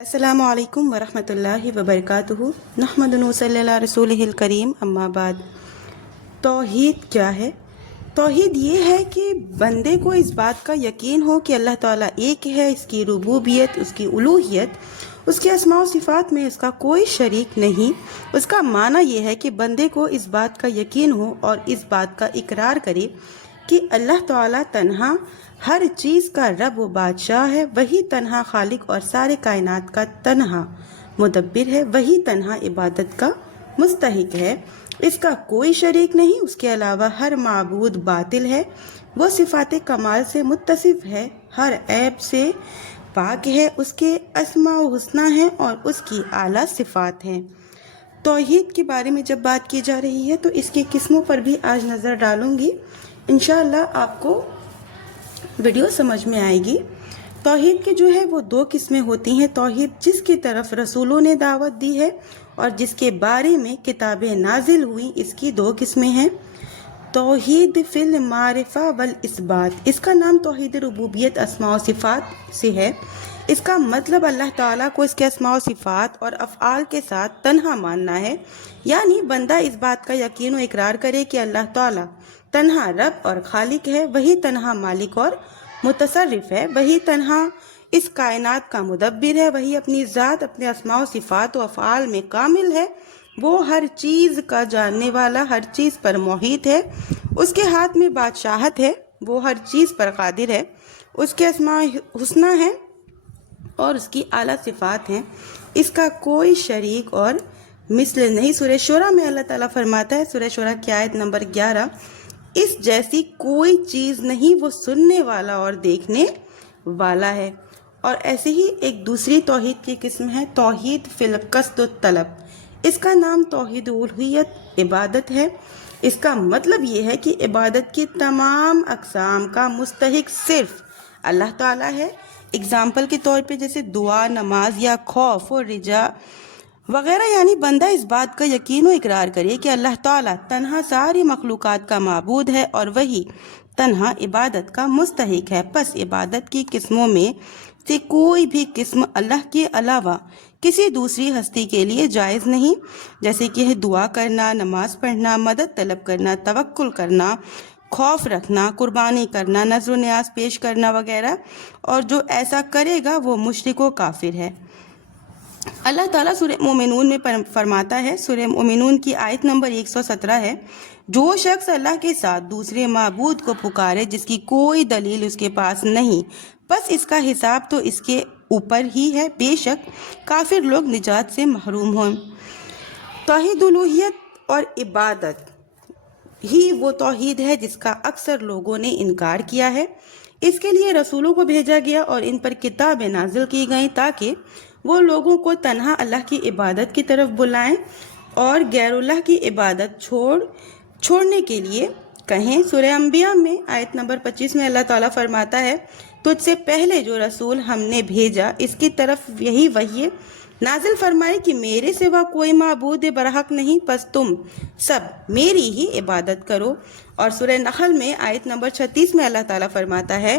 السلام علیکم ورحمۃ اللہ وبرکاتہ نحمدہ صلی اللہ رسول الکریم اما بعد۔ توحید کیا ہے؟ توحید یہ ہے کہ بندے کو اس بات کا یقین ہو کہ اللہ تعالیٰ ایک ہے، اس کی ربوبیت، اس کی الوہیت، اس کے اسماء و صفات میں اس کا کوئی شریک نہیں۔ اس کا معنی یہ ہے کہ بندے کو اس بات کا یقین ہو اور اس بات کا اقرار کرے کہ اللہ تعالیٰ تنہا ہر چیز کا رب و بادشاہ ہے، وہی تنہا خالق اور سارے کائنات کا تنہا مدبر ہے، وہی تنہا عبادت کا مستحق ہے، اس کا کوئی شریک نہیں، اس کے علاوہ ہر معبود باطل ہے، وہ صفات کمال سے متصف ہے، ہر عیب سے پاک ہے، اس کے اسماء و حسنی ہیں اور اس کی اعلیٰ صفات ہیں۔ توحید کے بارے میں جب بات کی جا رہی ہے تو اس کی قسموں پر بھی آج نظر ڈالوں گی، انشاءاللہ آپ کو ویڈیو سمجھ میں آئے گی۔ توحید کے جو ہے وہ دو قسمیں ہوتی ہیں۔ توحید جس کی طرف رسولوں نے دعوت دی ہے اور جس کے بارے میں کتابیں نازل ہوئی، اس کی دو قسمیں ہیں۔ توحید فی المعرفہ والاثبات، اس کا نام توحید ربوبیت اسماء و صفات سے ہے۔ اس کا مطلب اللہ تعالیٰ کو اس کے اسماء و صفات اور افعال کے ساتھ تنہا ماننا ہے، یعنی بندہ اس بات کا یقین و اقرار کرے کہ اللہ تعالیٰ تنہا رب اور خالق ہے، وہی تنہا مالک اور متصرف ہے، وہی تنہا اس کائنات کا مدبر ہے، وہی اپنی ذات، اپنے اسماء و صفات و افعال میں کامل ہے، وہ ہر چیز کا جاننے والا، ہر چیز پر محیط ہے، اس کے ہاتھ میں بادشاہت ہے، وہ ہر چیز پر قادر ہے، اس کے اسماء حسنی ہیں اور اس کی اعلیٰ صفات ہیں، اس کا کوئی شریک اور مثل نہیں۔ سورہ شورى میں اللہ تعالیٰ فرماتا ہے، سورہ شورى کی آیت نمبر 11، اس جیسی کوئی چیز نہیں، وہ سننے والا اور دیکھنے والا ہے۔ اور ایسے ہی ایک دوسری توحید کی قسم ہے توحید فی القصد والطلب، اس کا نام توحید الوہیت عبادت ہے۔ اس کا مطلب یہ ہے کہ عبادت کی تمام اقسام کا مستحق صرف اللہ تعالیٰ ہے۔ اگزامپل کے طور پہ جیسے دعا، نماز یا خوف و رجا وغیرہ، یعنی بندہ اس بات کا یقین و اقرار کرے کہ اللہ تعالیٰ تنہا ساری مخلوقات کا معبود ہے اور وہی تنہا عبادت کا مستحق ہے۔ پس عبادت کی قسموں میں سے کوئی بھی قسم اللہ کے علاوہ کسی دوسری ہستی کے لیے جائز نہیں، جیسے کہ دعا کرنا، نماز پڑھنا، مدد طلب کرنا، توکل کرنا، خوف رکھنا، قربانی کرنا، نذر و نیاز پیش کرنا وغیرہ، اور جو ایسا کرے گا وہ مشرک و کافر ہے۔ اللہ تعالیٰ سورہ مومنون میں فرماتا ہے، سورہ مومنون کی آیت نمبر 117 ہے، جو شخص اللہ کے ساتھ دوسرے معبود کو پکارے جس کی کوئی دلیل اس کے پاس نہیں، بس اس کا حساب تو اس کے اوپر ہی ہے، بے شک کافر لوگ نجات سے محروم ہوں۔ توحید الوہیت اور عبادت ہی وہ توحید ہے جس کا اکثر لوگوں نے انکار کیا ہے۔ اس کے لیے رسولوں کو بھیجا گیا اور ان پر کتابیں نازل کی گئیں تاکہ وہ لوگوں کو تنہا اللہ کی عبادت کی طرف بلائیں اور غیر اللہ کی عبادت چھوڑنے کے لیے کہیں۔ سورہ انبیاء میں آیت نمبر 25 میں اللہ تعالیٰ فرماتا ہے، تجھ سے پہلے جو رسول ہم نے بھیجا اس کی طرف یہی وحی نازل فرمائے کہ میرے سوا کوئی معبود برحق نہیں، پس تم سب میری ہی عبادت کرو۔ اور سورہ نحل میں آیت نمبر 36 میں اللہ تعالیٰ فرماتا ہے،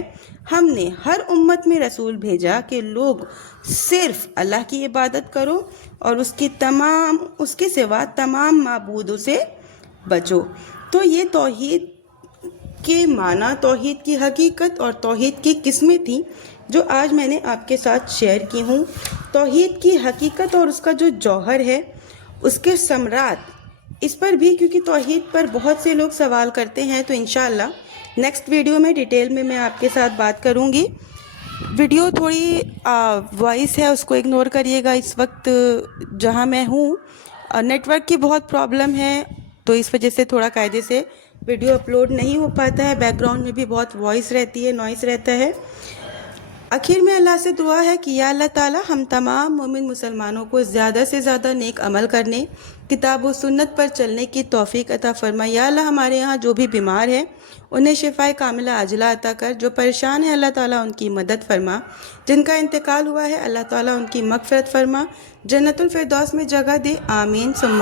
ہم نے ہر امت میں رسول بھیجا کہ لوگ صرف اللہ کی عبادت کرو اور اس کے سوا تمام معبودوں سے بچو۔ تو یہ توحید کے معنی، توحید کی حقیقت اور توحید کی قسمیں تھیں جو آج میں نے آپ کے ساتھ شیئر کی ہوں۔ توحید کی حقیقت اور اس کا جو جوہر ہے، اس کے ثمرات، اس پر بھی کیونکہ توحید پر بہت سے لوگ سوال کرتے ہیں، تو انشاءاللہ نیکسٹ ویڈیو میں ڈیٹیل میں آپ کے ساتھ بات کروں گی۔ ویڈیو تھوڑی وائس ہے، اس کو اگنور کریے گا۔ اس وقت جہاں میں ہوں نیٹ ورک کی بہت پرابلم ہے، تو اس وجہ سے تھوڑا قاعدے سے ویڈیو اپلوڈ نہیں ہو پاتا ہے، بیک گراؤنڈ میں بھی بہت وائس رہتی ہے، نوائس رہتا ہے۔ آخر میں اللہ سے دعا ہے کہ یا اللہ تعالیٰ ہم تمام مومن مسلمانوں کو زیادہ سے زیادہ نیک عمل کرنے، کتاب و سنت پر چلنے کی توفیق عطا فرما۔ یا اللہ ہمارے یہاں جو بھی بیمار ہیں انہیں شفائے کاملہ عاجلہ عطا کر، جو پریشان ہیں اللہ تعالیٰ ان کی مدد فرما، جن کا انتقال ہوا ہے اللہ تعالیٰ ان کی مغفرت فرما، جنت الفردوس میں جگہ دے، آمین ثم